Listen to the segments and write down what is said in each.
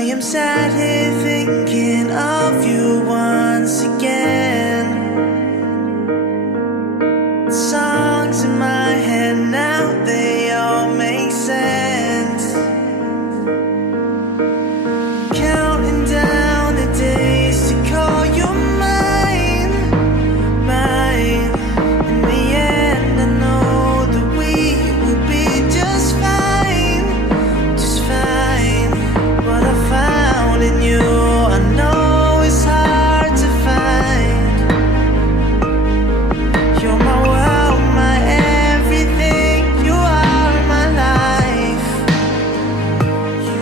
I am sat here thinking of you once again. Songs in my head now, they all make sense. Counting down the days to call you mine, mine. In the end I know that we will be just fine, just fine. What I found in you, I know it's hard to find. You're my world, my everything. You are my life. You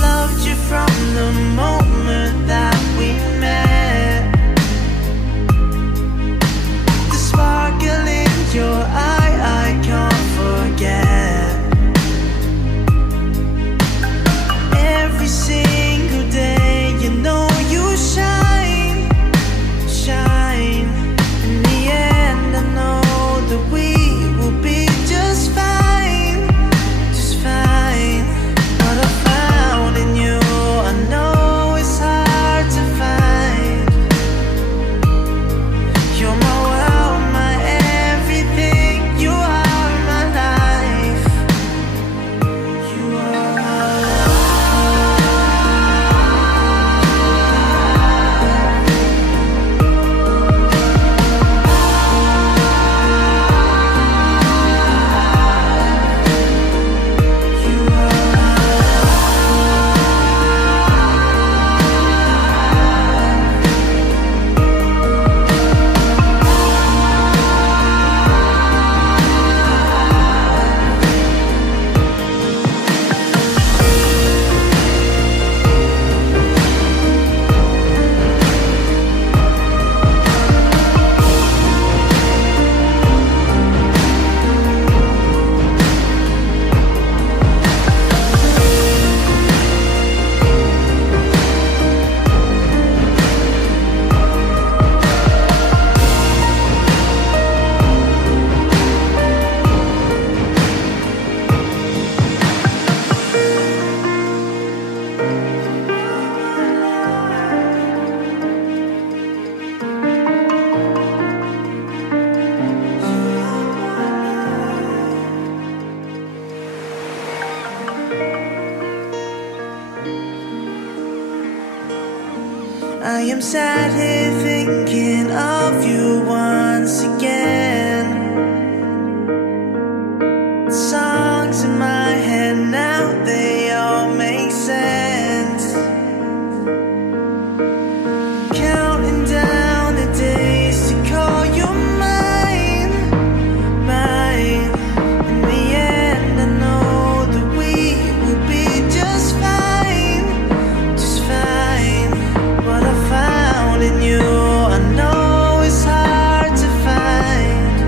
loved you from the moment that we met. The sparkle in your eye, I can't forget. Every single day, you know you shine, shine. In the end, I know that we will be just fine, just fine. What I found in you, I know it's hard to find. You're my world, my everything. You are my life. You are my I am sat here thinking of you once again. Songs in my head now, they all make sense. Counting down the days to call you mine, mine. In the end, I know that we will be just fine, just fine. What I found in you, I know it's hard to find.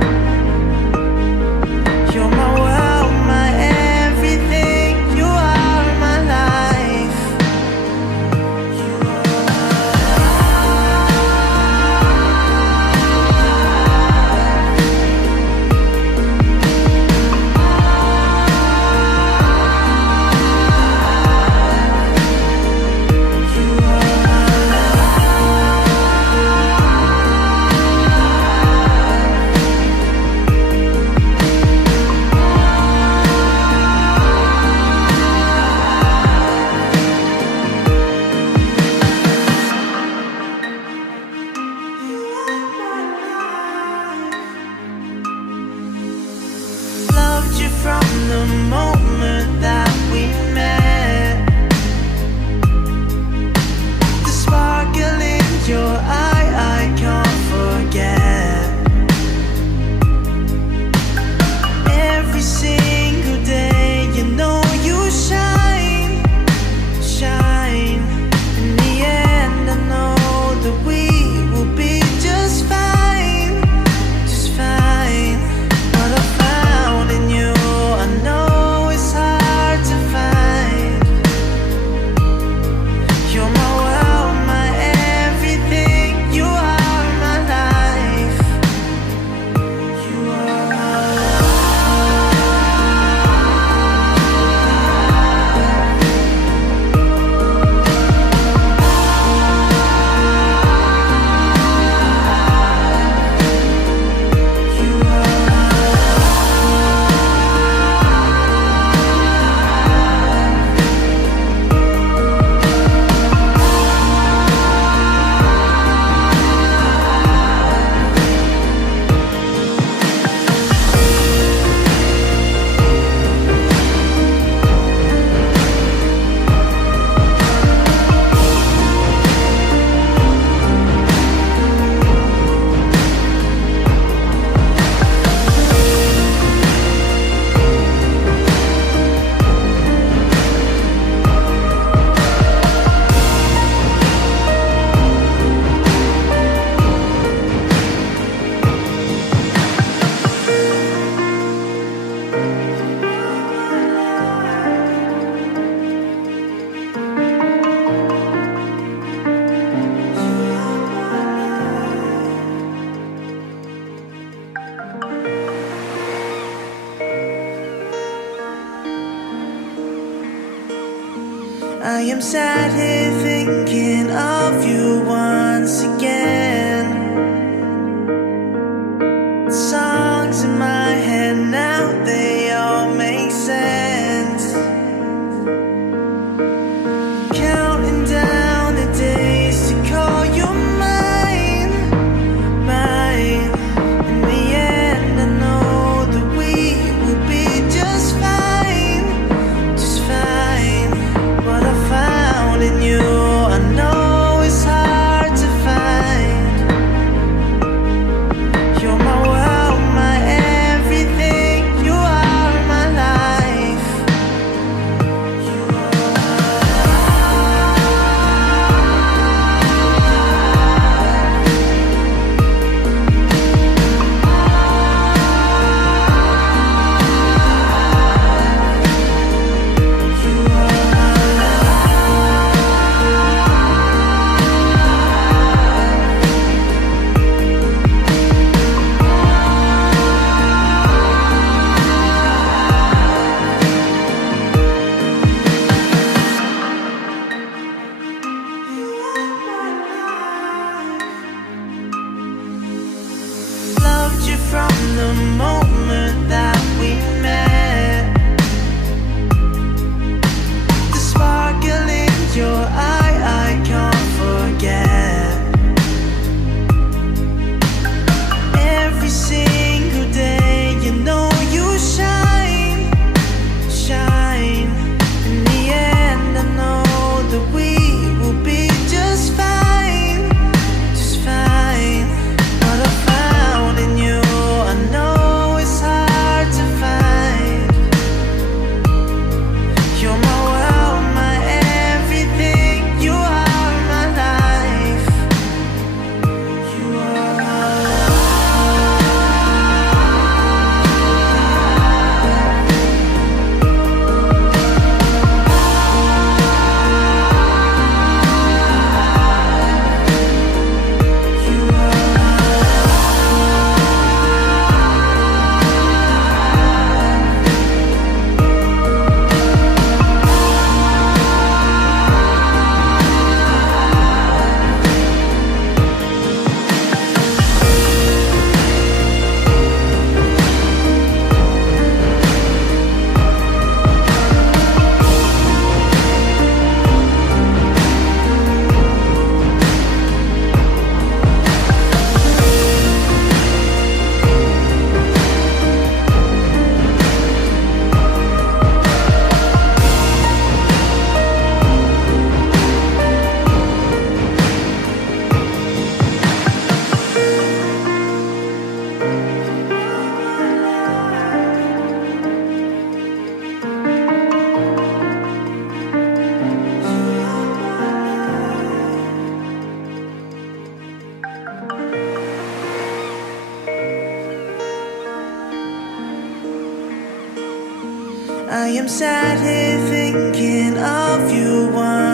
am sat here thinking of you once again. Songs in my head now, they all make sense. Counting down the days to call you mine, mine. In the end, I know that we will be just fine, just fine. What I found in you, I know it's hard to find. You're my world, my everything. You are my life. You loved you from the moment that we met. The sparkle in your eye, I can't forget. Every single day, you know you shine, shine. In the end, I know that we will be just fine, just fine. What I found in you, I know it's hard to find. You're my world, my everything. You are my life. You are my I am sat here thinking of you once